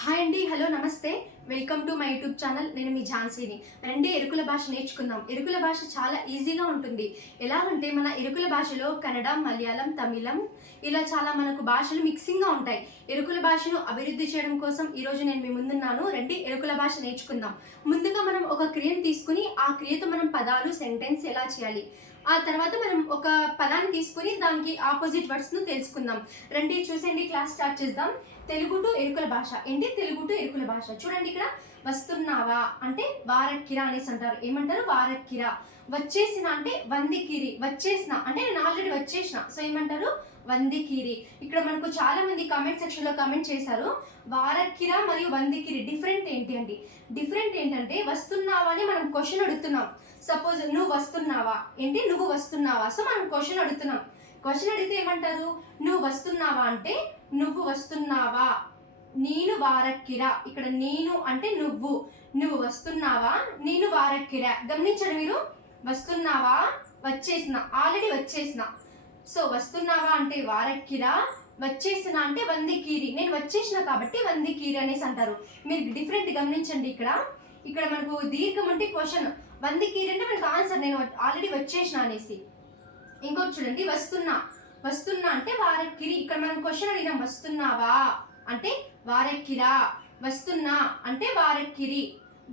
Hi అండి hello నమస్తే. Welcome to my YouTube channel. నేను మీ ఝాన్సీని. రండి ఎరుకుల భాష నేర్చుకుందాం. ఎరుకుల భాష చాలా ఈజీగా ఉంటుంది. ఎలా అంటే మన ఎరుకుల భాషలో కన్నడ మలయాళం తమిళం ఇలా చాలా మనకు భాషలు మిక్సింగ్గా ఉంటాయి. ఎరుకుల భాషను అభివృద్ధి చేయడం కోసం ఈరోజు నేను మీ ముందున్నాను. రండి ఎరుకుల భాష నేర్చుకుందాం. ముందుగా మనం ఒక క్రియను తీసుకుని ఆ క్రియతో మనం పదాలు సెంటెన్స్ ఎలా చేయాలి? ఆ తర్వాత మనం ఒక పదాన్ని తీసుకుని దానికి ఆపోజిట్ వర్డ్స్ను తెలుసుకుందాం. రండి చూసేయండి క్లాస్ స్టార్ట్ చేద్దాం. తెలుగు టు ఎరుకుల భాష. ఏంటి? తెలుగు టు ఎరుకుల భాష. చూడండి ఇక్కడ. వస్తున్నావా? అంటే వారక్కిరా అనేసి అంటారు. ఏమంటారు? వారక్కిరా. వచ్చేసిన అంటే వందికిరి. వచ్చేసిన. అంటే నేను ఆల్రెడీ వచ్చేసిన. సో ఏమంటారు? వందికిరి. ఇక్కడ మనకు చాలా మంది కామెంట్ సెక్షన్లో కామెంట్ చేశారు. వారక్కిరా మరియు వందికిరి. డిఫరెంట్ ఏంటి అండి? డిఫరెంట్ ఏంటంటే వస్తున్నావా అని మనం క్వశ్చన్ అడుగుతున్నాం. సపోజ్ నువ్వు వస్తున్నావా? ఏంటి? నువ్వు వస్తున్నావా? సో మనం క్వశ్చన్ అడుగుతున్నాం. క్వశ్చన్ అడిగితే ఏమంటారు? నువ్వు వస్తున్నావా అంటే నువ్వు వస్తున్నావా? నేను వారక్కిరా. ఇక్కడ నేను అంటే నువ్వు. నువ్వు వస్తున్నావా? నేను వారక్కిరా. గమనించండి మీరు. వస్తున్నావా? వచ్చేసిన. ఆల్రెడీ వచ్చేసిన. సో వస్తున్నావా అంటే వారక్కిరా. వచ్చేసిన అంటే వందికీరి. నేను వచ్చేసిన కాబట్టి వందికీరి అనేసి అంటారు. మీరు డిఫరెంట్ గమనించండి ఇక్కడ. ఇక్కడ మనకు దీర్ఘం అంటే క్వశ్చన్ వందికీరి అంటే మనకు ఆన్సర్ నేను ఆల్రెడీ వచ్చేసిన అనేసి. ఇంకోటి చూడండి. వస్తున్నా. వస్తున్నా అంటే వారెక్కిరి ఇక్కడ మనం క్వశ్చన్ అడిగినాం వస్తున్నావా? అంటే వారెక్కిరా వస్తున్నా అంటే వారెక్కిరి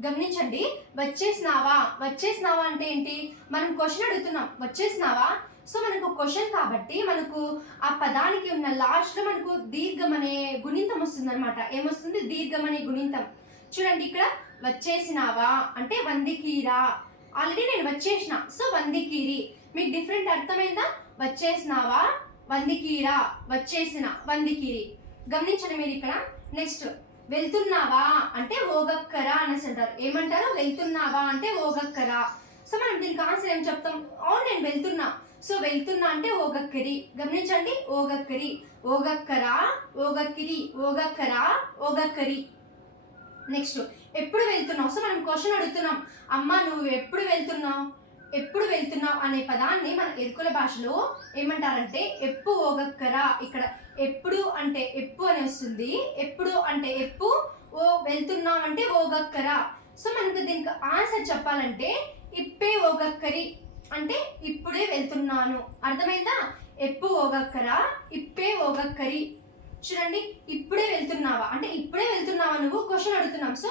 గమనించండి వచ్చేసినావా? వచ్చేసినావా అంటే ఏంటి? మనం క్వశ్చన్ అడుగుతున్నాం వచ్చేసినావా? సో మనకు క్వశ్చన్ కాబట్టి మనకు ఆ పదానికి ఉన్న లాస్ట్లో మనకు దీర్ఘం అనే గుణింతం వస్తుంది అనమాట ఏమొస్తుంది? దీర్ఘం అనే గుణింతం. చూడండి ఇక్కడ వచ్చేసినావా? అంటే వందికీరా ఆల్రెడీ నేను వచ్చేసిన. సో వందికీరి. మీకు డిఫరెంట్ అర్థమైందా? వచ్చేసినావా? వందికీరా. వచ్చేసిన. వందికీరి. గమనించండి మీరు ఇక్కడ. నెక్స్ట్ వెళ్తున్నావా? అంటే ఓగక్కరా అనేసి అంటారు. ఏమంటారు? వెళ్తున్నావా అంటే ఓగక్కరా. సో మనం దీనికి ఆన్సర్ ఏం చెప్తాం? అవును నేను వెళ్తున్నా. సో వెళ్తున్నా అంటే ఓగక్కరి. గమనించండి. ఓగక్కరి. ఓగక్కరా ఓగక్కిరి. ఓగక్కరా ఓగక్కరి. నెక్స్ట్ ఎప్పుడు వెళ్తున్నావు? సో మనం క్వశ్చన్ అడుగుతున్నాం. అమ్మ నువ్వు ఎప్పుడు వెళ్తున్నావు? ఎప్పుడు వెళ్తున్నావు? అనే పదాన్ని మన ఎరుకుల భాషలో ఏమంటారంటే ఎప్పు ఓగక్కరా. ఇక్కడ ఎప్పుడు అంటే ఎప్పు అని వస్తుంది. ఎప్పుడు అంటే ఎప్పు ఓ వెళ్తున్నావు అంటే ఓగక్కరా. సో మనకు దీనికి ఆన్సర్ చెప్పాలంటే ఇప్పే ఓగక్కరి అంటే ఇప్పుడే వెళ్తున్నాను. అర్థమైందా? ఎప్పు ఓగక్కరా ఇప్పే ఓగక్కరి చూడండి ఇప్పుడే వెళ్తున్నావా? అంటే ఇప్పుడే వెళ్తున్నావా నువ్వు? క్వశ్చన్ అడుగుతున్నాం. సో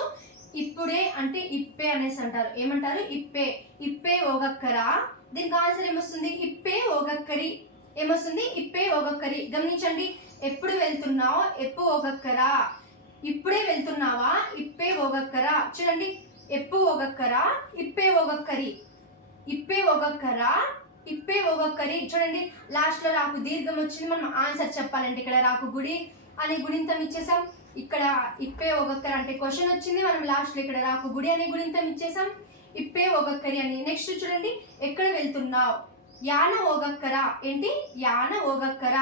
ఇప్పుడే అంటే ఇప్పే అనేసి అంటారు. ఏమంటారు? ఇప్పే. ఇప్పే ఓగక్కరా. దీనికి ఆన్సర్ ఏమొస్తుంది? ఇప్పే ఓగక్కరి. ఏమొస్తుంది? ఇప్పే ఓగక్కరి. గమనించండి. ఎప్పుడు వెళ్తున్నావు? ఎప్పు ఓగక్కరా? ఇప్పుడే వెళ్తున్నావా? ఇప్పే ఓగక్కరా. చూడండి. ఎప్పు ఓగక్కరా? ఇప్పే ఒగక్కరి ఇప్పే ఓగక్కరా? ఇప్పే ఓగక్కరి చూడండి లాస్ట్లో రాకు దీర్ఘం వచ్చింది. మనం ఆన్సర్ చెప్పాలంటే ఇక్కడ రాకు గుడి అనే గుణింతం ఇచ్చేసాం ఇక్కడ ఇప్పే ఒక్కొక్కరు అంటే క్వశ్చన్ వచ్చింది. మనం లాస్ట్లో ఇక్కడ రాకు గుడి అనే గుణింతం ఇచ్చేసాం ఇప్పే ఒక్కొక్కరి అని. నెక్స్ట్ చూడండి ఎక్కడ వెళ్తున్నావు? యాన ఓగక్కర ఏంటి? యాన ఓగక్కర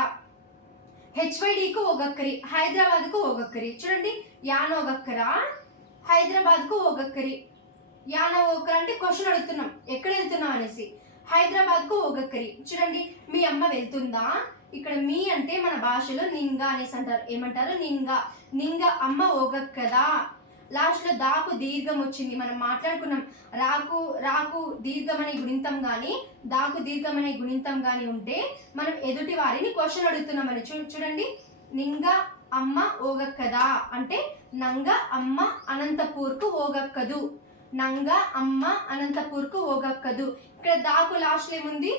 హెచ్వైడికు ఓగక్కరి హైదరాబాద్కు కు ఓగక్కరి చూడండి యాన ఓగక్కర హైదరాబాద్కు కు యాన ఓగక్కర అంటే క్వశ్చన్ అడుగుతున్నాం. ఎక్కడ వెళ్తున్నాం అనేసి. హైదరాబాద్కు ఓగక్కరి చూడండి మీ అమ్మ వెళ్తుందా? ఇక్కడ మీ అంటే మన భాషలో నింగా అనేసి అంటారు. ఏమంటారు? నింగా. నింగ అమ్మ ఓగక్కదా లాస్ట్లో దాకు దీర్ఘం వచ్చింది. మనం మాట్లాడుకున్నాం రాకు రాకు దీర్ఘం అనే గుణింతం కానీ దాకు దీర్ఘం అనే గుణింతం కానీ ఉంటే మనం ఎదుటి వారిని క్వశ్చన్ అడుగుతున్నామని చూ చూడండి నింగ అమ్మ ఓగక్కదా అంటే నంగ అమ్మ అనంతపూర్కు ఓగక్కదు నంగ అమ్మ అనంతపూర్కు ఓగక్కదు. ఇక్కడ దాకు లాస్ట్ ఏముంది?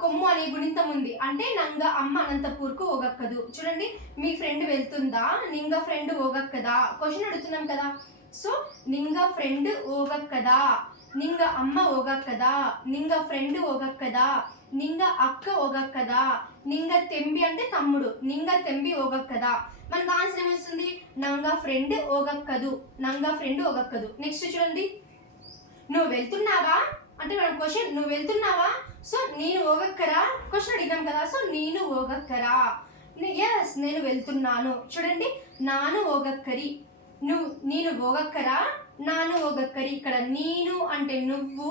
కొమ్ము అనే గుణింతం ఉంది. అంటే నంగ అమ్మ అనంతపూర్కు ఓగక్కదు. చూడండి మీ ఫ్రెండ్ వెళ్తుందా? నింగ ఫ్రెండ్ ఓగక్కదా? క్వశ్చన్ అడుగుతున్నాం కదా. So నింగ friend ఓగక్కదా? నింగ అమ్మ ఓగక్కదా? నింగ ఫ్రెండ్ ఓగక్కదా? నింగ అక్క ఒగక్కదా? నింగ తెంబి అంటే తమ్ముడు నింగ తెంబి ఓగక్కదా మనకు ఆన్సర్ ఏమొస్తుంది? నంగ ఫ్రెండ్ ఓగక్కదు నంగ ఫ్రెండ్ ఓగక్కదు నెక్స్ట్ చూడండి. నువ్వు వెళ్తున్నావా? అంటే మన క్వశ్చన్ నువ్వు వెళ్తున్నావా? సో నేను ఓగక్కరా క్వశ్చన్ అడిగాం కదా సో నేను ఓగక్కరా ఎస్ నేను వెళ్తున్నాను. చూడండి నాను ఓగక్కరి నువ్వు నేను ఓగక్కరా నాను ఓగక్కరి ఇక్కడ నేను అంటే నువ్వు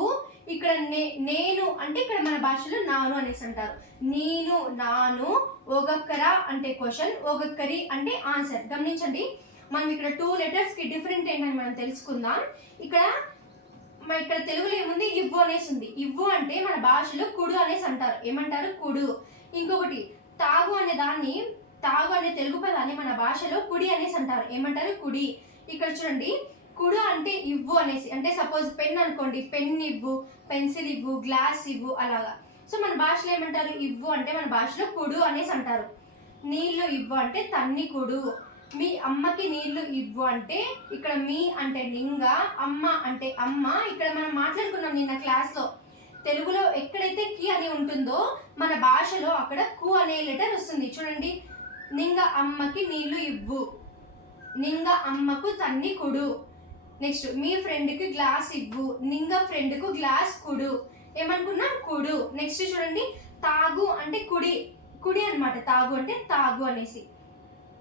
ఇక్కడ నే నేను అంటే ఇక్కడ మన భాషలో నాను అనేసి అంటారు. నేను నాను ఓగక్కరా అంటే క్వశ్చన్ ఓగక్కరి అంటే ఆన్సర్. గమనించండి మనం ఇక్కడ టూ లెటర్స్కి డిఫరెంట్ ఏంటని మనం తెలుసుకుందాం. ఇక్కడ మన ఇక్కడ తెలుగులో ఏముంది? ఇవ్వు అనేసి ఉంది. ఇవ్వు అంటే మన భాషలో కుడు అనేసి అంటారు. ఏమంటారు? కుడు. ఇంకొకటి తాగు అనే దాన్ని తాగు అనే తెలుగు పదాన్ని మన భాషలో కుడి అనేసి అంటారు. ఏమంటారు? కుడి. ఇక్కడ చూడండి కుడు అంటే ఇవ్వు అనేసి అంటే సపోజ్ పెన్ అనుకోండి పెన్ ఇవ్వు పెన్సిల్ ఇవ్వు గ్లాస్ ఇవ్వు అలాగా. సో మన భాషలో ఏమంటారు? ఇవ్వు అంటే మన భాషలో కుడు అనేసి అంటారు. నీళ్ళు ఇవ్వు అంటే తన్ని కుడు. మీ అమ్మకి నీళ్ళు ఇవ్వు అంటే ఇక్కడ మీ అంటే లింగ అమ్మ అంటే అమ్మ. ఇక్కడ మనం మాట్లాడుకున్నాం నిన్న క్లాస్లో. తెలుగులో ఎక్కడైతే కి అని ఉంటుందో మన భాషలో అక్కడ కు అనే లెటర్ వస్తుంది. చూడండి. నింగ అమ్మకి నీళ్ళు ఇవ్వు. నింగ అమ్మకు తన్ని కుడు. నెక్స్ట్ మీ ఫ్రెండ్కి గ్లాస్ ఇవ్వు. నింగ ఫ్రెండ్కు గ్లాస్ కుడు. ఏమనుకున్నాం కుడు. నెక్స్ట్ చూడండి తాగు అంటే కుడి కుడి అనమాట తాగు అంటే తాగు అనేసి.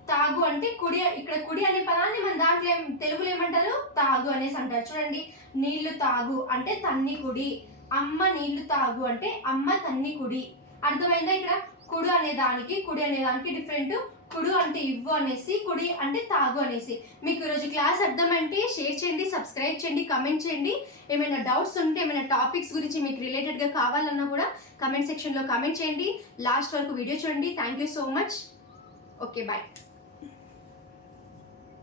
తాగు అంటే కుడి ఇక్కడ కుడి అనే పదాన్ని మన దాంట్లో ఏం- తెలుగులో ఏమంటారు? తాగు అనేసి అంటారు. చూడండి నీళ్ళు తాగు అంటే తన్ని కుడి. అమ్మ నీళ్ళు తాగు అంటే అమ్మ తన్ని కుడి. అర్థమైందా ఇక్కడ? కుడు అనే దానికి కుడి అనే దానికి డిఫరెంట్ కుడు అంటే ఇవ్వు అనేసి కుడి అంటే తాగు అనేసి. మీకు ఈరోజు క్లాస్ అర్థమంటే షేర్ చేయండి సబ్స్క్రైబ్ చేయండి కమెంట్ చేయండి. ఏమైనా డౌట్స్ ఉంటే ఏమైనా టాపిక్స్ గురించి మీకు రిలేటెడ్గా కావాలన్నా కూడా కమెంట్ సెక్షన్లో కమెంట్ చేయండి. లాస్ట్ వరకు వీడియో చూడండి. Thank you so much okay bye